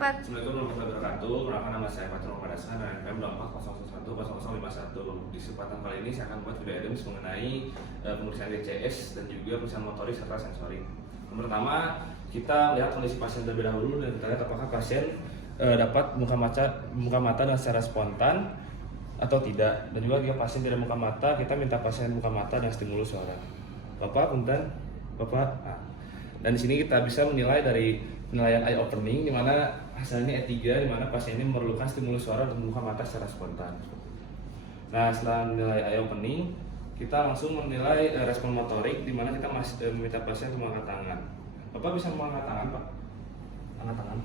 Assalamualaikum warahmatullahi wabarakatuh. Perkenalkan, nama saya Fatur Muhammad Hasan dan NPM 040010051. Di kesempatan kali ini saya akan membuat video edms mengenai pemeriksaan DCS dan juga pemeriksaan motorik serta sensorik. Yang pertama, kita lihat kondisi pasien terlebih dahulu dan kita lihat apakah pasien dapat buka mata dengan secara spontan atau tidak. Dan juga jika pasien tidak buka mata, kita minta pasien buka mata dengan stimulus suara. Bapak, punten, Bapak. Nah. Dan di sini kita bisa menilai dari penilaian eye opening, di mana hasilnya E3, di mana pasien ini memerlukan stimulus suara untuk membuka mata secara spontan. Nah, setelah menilai eye opening, kita langsung menilai respon motorik, di mana kita masih meminta pasien untuk mengangkat tangan. Bapak bisa mengangkat tangan, Pak? Angkat tangan.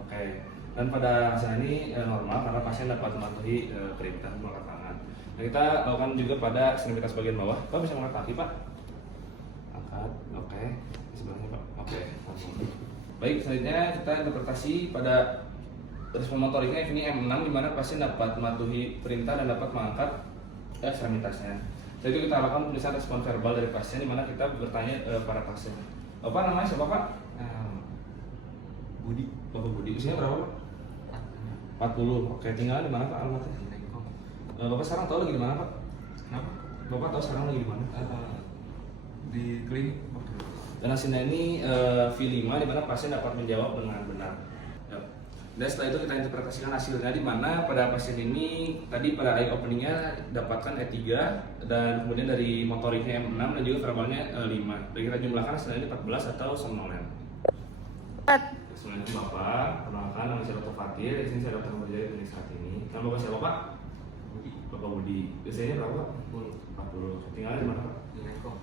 Oke. Dan pada hasil ini normal karena pasien dapat mematuhi perintah mengangkat tangan. Dan kita lakukan juga pada ekstremitas bagian bawah. Pak bisa mengangkat kaki, Pak? Angkat. Oke. Di sebelahnya, Pak. Oke. Baik, selanjutnya kita interpretasi pada respon motoriknya ini M6, di mana pasien dapat mematuhi perintah dan dapat mengangkat ekstremitasnya. Setelah itu kita lakukan pemeriksaan respon verbal dari pasien, di mana kita bertanya para pasien. Bapak namanya siapa, Pak? Budi. Bapak Budi. Usianya berapa, Pak? 40. Oke, tinggal di mana, Pak, alamatnya? Bapak sekarang tahu lagi di mana, Pak? Kenapa? Bapak tahu sekarang lagi di mana? Di klinik. Dan hasilnya ini V5, di mana pasien dapat menjawab dengan benar. Dan setelah itu kita interpretasikan hasilnya, di mana pada pasien ini tadi pada eye openingnya dapatkan E3 dan kemudian dari motoriknya M6 dan juga verbalnya 5. Dan kita jumlahkan hasilnya 14 atau somnolen. Assalamualaikum Bapak, perkenalkan nama saya Dr. Fatir. Di sini saya dokter bekerja di klinik saat ini. Nama Bapak siapa, Pak? Budi. Bapak Budi. Usianya berapa, Pak? 40. Tinggalnya di mana, Pak? Di Lekong.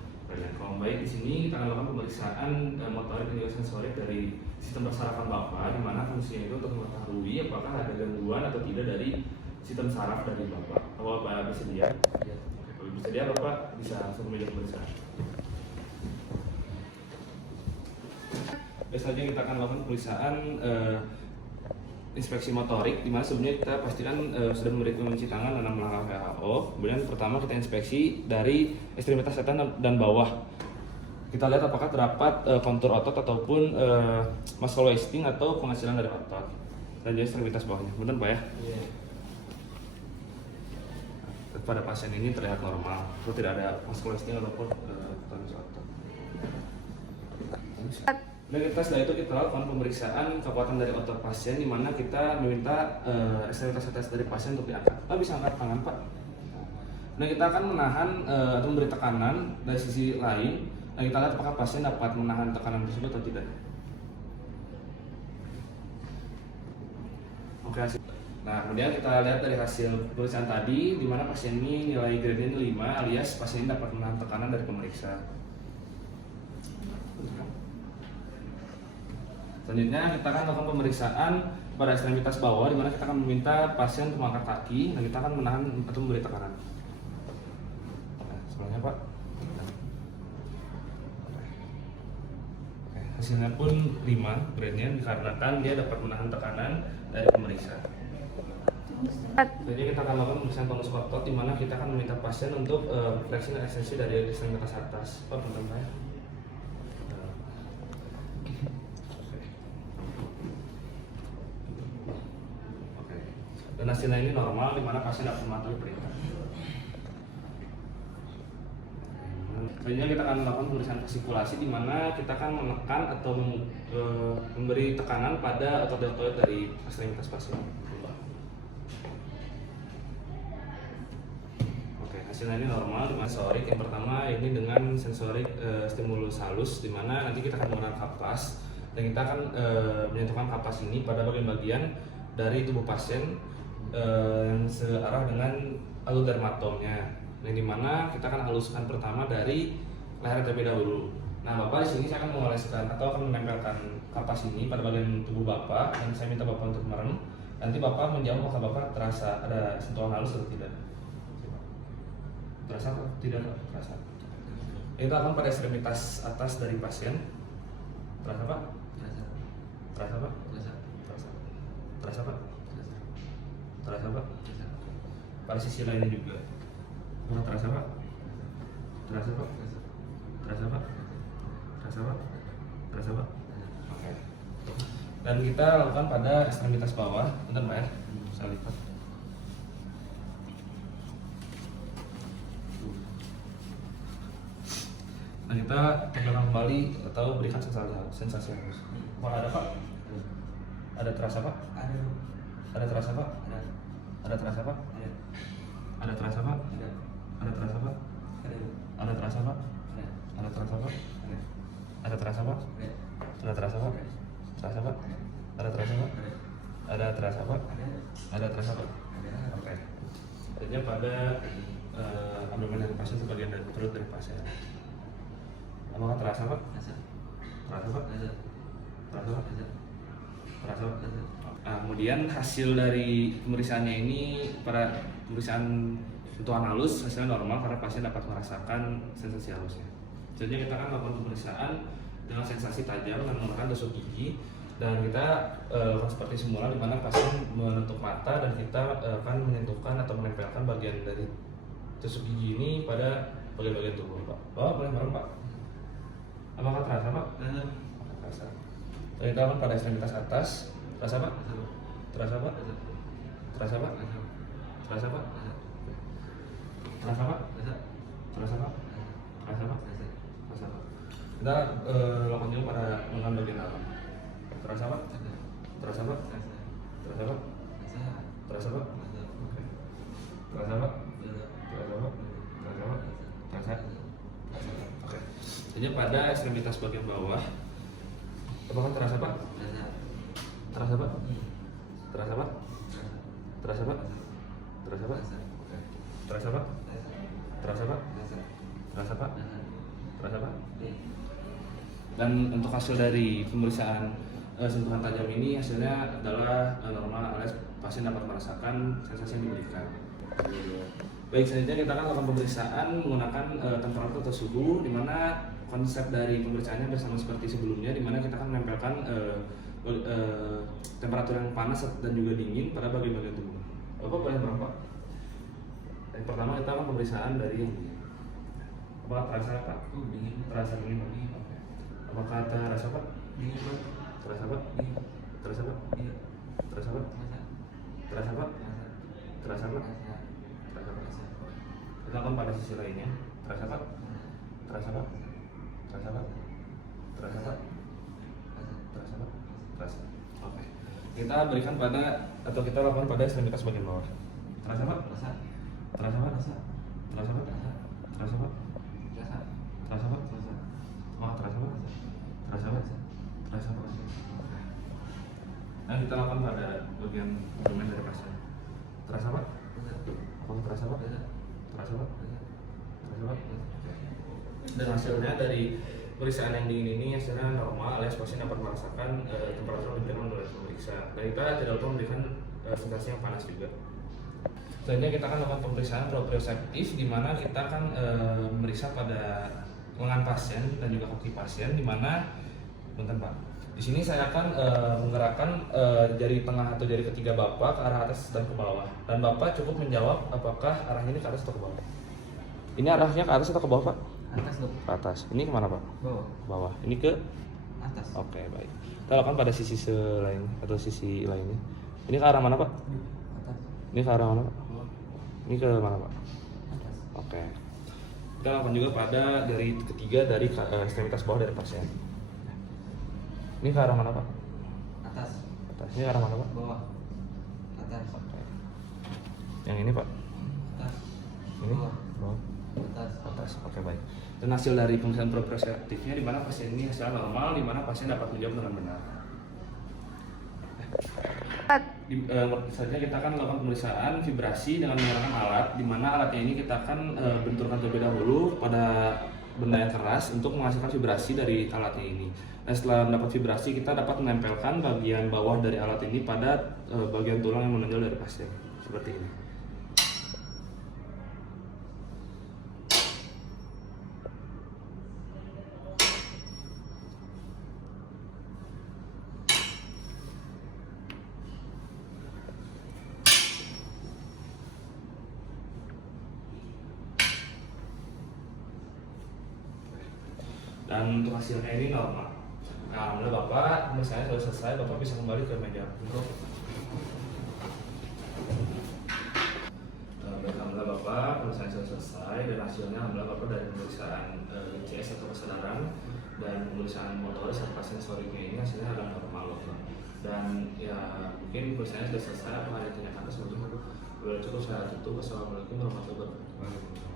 Baik, di sini kita akan melakukan pemeriksaan motorik dan juga sensorik dari sistem persarafan Bapak, di mana fungsinya itu untuk mengetahui apakah ada gangguan atau tidak dari sistem saraf dari Bapak. Kalau Bapak bersedia, kalau bersedia Bapak bisa langsung meja pemeriksaan. Selanjutnya kita akan melakukan pemeriksaan inspeksi motorik, di mana sebelumnya kita pastikan sudah memberikan mencuci tangan dan melangkah WHO. Kemudian pertama kita inspeksi dari ekstremitas atas dan bawah. Kita lihat apakah terdapat kontur otot ataupun muscle wasting atau penghasilan dari otot. Dan juga ekstremitas bawahnya. Benar, Pak ya? Iya. Pada pasien ini terlihat normal, tidak ada muscle wasting ataupun tonus otot. Dan kita setelah itu kita lakukan pemeriksaan kekuatan dari otot pasien, di mana kita meminta ekstremitas atas dari pasien untuk diangkat. Pak bisa angkat tangan, Pak. Dan kita akan menahan atau memberi tekanan dari sisi lain. Dan kita lihat apakah pasien dapat menahan tekanan tersebut atau tidak. Oke, hasil. Nah, kemudian kita lihat dari hasil pemeriksaan tadi, di mana pasien ini nilai grade-nya 5, alias pasien ini dapat menahan tekanan dari pemeriksa. Selanjutnya kita akan melakukan pemeriksaan pada ekstremitas bawah, di mana kita akan meminta pasien untuk mengangkat kaki dan kita akan menahan atau memberi tekanan. Nah, sebelumnya, Pak. Oke, hasilnya pun 5 grade-nya dikarenakan dia dapat menahan tekanan dari pemeriksa. Jadi kita akan melakukan pemeriksaan tonus otot, di mana kita akan meminta pasien untuk fleksi dan ekstensi dari ekstremitas atas. Pak, bentar saya. Dan hasilnya ini normal, di mana pasien dapat mematuhi perintah. Selanjutnya kita akan melakukan pemeriksaan fascikulasi, di mana kita akan menekan atau memberi tekanan pada otot deltoid dari ekstremitas pasien. Oke, hasilnya ini normal. Di mana sensorik yang pertama ini dengan sensorik stimulus halus, di mana nanti kita akan menggunakan kapas dan kita akan menyentuhkan kapas ini pada bagian-bagian dari tubuh pasien yang searah dengan alur dermatomnya, yang dimana kita akan haluskan pertama dari leher terlebih dahulu. Nah, Bapak di sini saya akan mengoleskan atau akan menempelkan kapas ini pada bagian tubuh Bapak, dan saya minta Bapak untuk merem. Nanti Bapak menjawab apakah Bapak terasa ada sentuhan halus atau tidak. Terasa atau tidak, Pak? Terasa. Itu akan pada ekstremitas atas dari pasien. Terasa, Pak? Terasa. Terasa, Pak? Terasa. Terasa. Terasa, Pak? Terasa, Pak? Terasa. Pada sisi lainnya juga. Terasa, Pak? Terasa, Pak? Terasa, Pak? Terasa, Pak? Terasa, Pak? Dan kita lakukan pada ekstremitas bawah, bentar Pak ya, saya lipat. Nah kita tekan kembali atau berikan sensasi halus. Pak ada Pak? Ada terasa Pak? Ada. Ada terasa Pak? Ada. Ada terasa Pak? Ada. Ada terasa Pak? Ada. Ada terasa Pak? Ada. Ada terasa Pak? Ada. Ada terasa Pak? Ada. Ada terasa Pak? Ada. Ada terasa Pak? Terasa Pak? Ada terasa Pak? Ada terasa Pak? Ada. Ada terasa Pak? Ada. Oke. Artinya pada abdomen dari pasien sebagian dari perut dari pasien. Apakah terasa Pak? Rasa. Terasa Pak? Rasa. Terasa Pak? Rasa. Terasa Pak? Rasa. Nah, kemudian hasil dari pemeriksaannya ini pada pemeriksaan sentuhan halus hasilnya normal karena pasien dapat merasakan sensasi halusnya. Jadi kita akan melakukan pemeriksaan dengan sensasi tajam dan menggunakan tusuk gigi dan kita lakukan seperti semula di mana pasien menutup mata dan kita akan menyentuhkan atau menempelkan bagian dari tusuk gigi ini pada bagian-bagian tubuh Pak. Bapak boleh bareng Pak? Apakah terasa Pak? Rasa. Terasa. Dan kita lakukan pada ekstremitas atas. Terasa Pak? Terasa Pak? Terasa Pak? Terasa Pak? Terasa Pak? Terasa Pak? Terasa Pak? Terasa Pak? Kita lakukan juga pada lengan bagian dalam. Terasa Pak? Terasa Pak? Terasa Pak? Terasa Pak? Oke. Terasa Pak? Terasa Pak? Terasa Pak? Terasa? Oke. Jadi pada ekstremitas bagian bawah, apakah terasa Pak? Terasa Pak? Terasa Pak? Terasa Pak? Terasa Pak? Oke. Terasa Pak? Terasa Pak? Terasa Pak? Terasa Pak? Dan untuk hasil dari pemeriksaan sentuhan tajam ini hasilnya adalah normal alias pasien dapat merasakan sensasi yang diberikan. Baik, selanjutnya kita akan melakukan pemeriksaan menggunakan temperatur atau suhu, di mana konsep dari pemeriksaannya bersama seperti sebelumnya, di mana kita akan menempelkan temperatur yang panas dan juga dingin pada bagian-bagian tubuh. Bapak boleh berapa? Yang pertama kita akan pemeriksaan dari yang dingin. Apakah terasa Pak? Dingin. Terasa dingin Pak? Oke. Apakah terasa Pak? Dingin Pak. Terasa Pak? Dingin. Terasa Pak? Iya. Terasa Pak? Rasa. Terasa Pak? Rasa. Terasa Pak? Rasa. Terasa Pak? Rasa. Kita akan pada sisi lainnya. Terasa Pak? Terasa Pak? Terasa Pak? Terasa Pak? Terasa Pak? Terasa. Oke. Kita berikan pada atau kita lakukan pada ekstremitas bagian bawah. Terasa Pak? Rasa. Terasa Pak? Rasa. Terasa Pak? Rasa. Terasa Pak? Rasa. Terasa Pak? Rasa. Oh, terasa Pak? Terasa Pak? Terasa Pak? Nah, kita lakukan pada bagian abdomen dari pasien. Terasa Pak? Apakah terasa Pak? Terasa Pak? Terasa Pak? Dan hasilnya dari pemeriksaan yang dingin ini hasilnya normal alias pasien dapat merasakan temperatur yang diberikan oleh pemeriksa. Dan kita tidak lupa memberikan sensasi yang panas juga. Selanjutnya kita akan melakukan pemeriksaan proprioseptif di mana kita akan memeriksa pada lengan pasien dan juga kaki pasien, di mana bentar Pak. Di sini saya akan menggerakkan jari tengah atau jari ketiga Bapak ke arah atas dan ke bawah. Dan Bapak cukup menjawab apakah arahnya ini ke atas atau ke bawah. Ini arahnya ke atas atau ke bawah Pak? Atas dong. Ke atas. Ini kemana Pak? Bawah. Ke bawah. Ini ke Atas. Oke, baik. Kita lakukan pada sisi lain atau sisi lainnya. Ini ke arah mana Pak? Atas. Ini ke arah mana Pak? Bawah. Ini ke mana Pak? Atas. Oke. Kita lakukan juga pada dari ketiga dari ekstremitas bawah dari pasien. Ini ke arah mana Pak? Atas. Atas. Ini ke arah mana Pak? Bawah. Atas. Oke. Yang ini Pak? Atas. Ini? Bawah. Bawah. Atas. Atas. Oke, baik. Dan hasil dari pemeriksaan proprioseptifnya di mana pasien ini hasilnya normal, di mana pasien dapat menjawab dengan benar. Selanjutnya kita akan melakukan pemeriksaan vibrasi dengan menggunakan alat, di mana alatnya ini kita akan benturkan terlebih dahulu pada benda yang keras untuk menghasilkan vibrasi dari alatnya ini. Nah, setelah mendapat vibrasi, kita dapat menempelkan bagian bawah dari alat ini pada bagian tulang yang menonjol dari pasien, seperti ini. Dan untuk hasilnya ini normal. Nah, Alhamdulillah Bapak, pemeriksaannya sudah selesai, Bapak bisa kembali ke meja. Baik, alhamdulillah Bapak, pemeriksaan sudah selesai dan hasilnya alhamdulillah Bapak dari pemeriksaan ICS atau kesadaran dan pemeriksaan motoris serta sensoriknya ini hasilnya adalah normal Bapak. Dan ya mungkin pemeriksaannya sudah selesai, apa ada yang ditanyakan sebelumnya? Cukup saya tutup. Wassalamualaikum warahmatullahi wabarakatuh.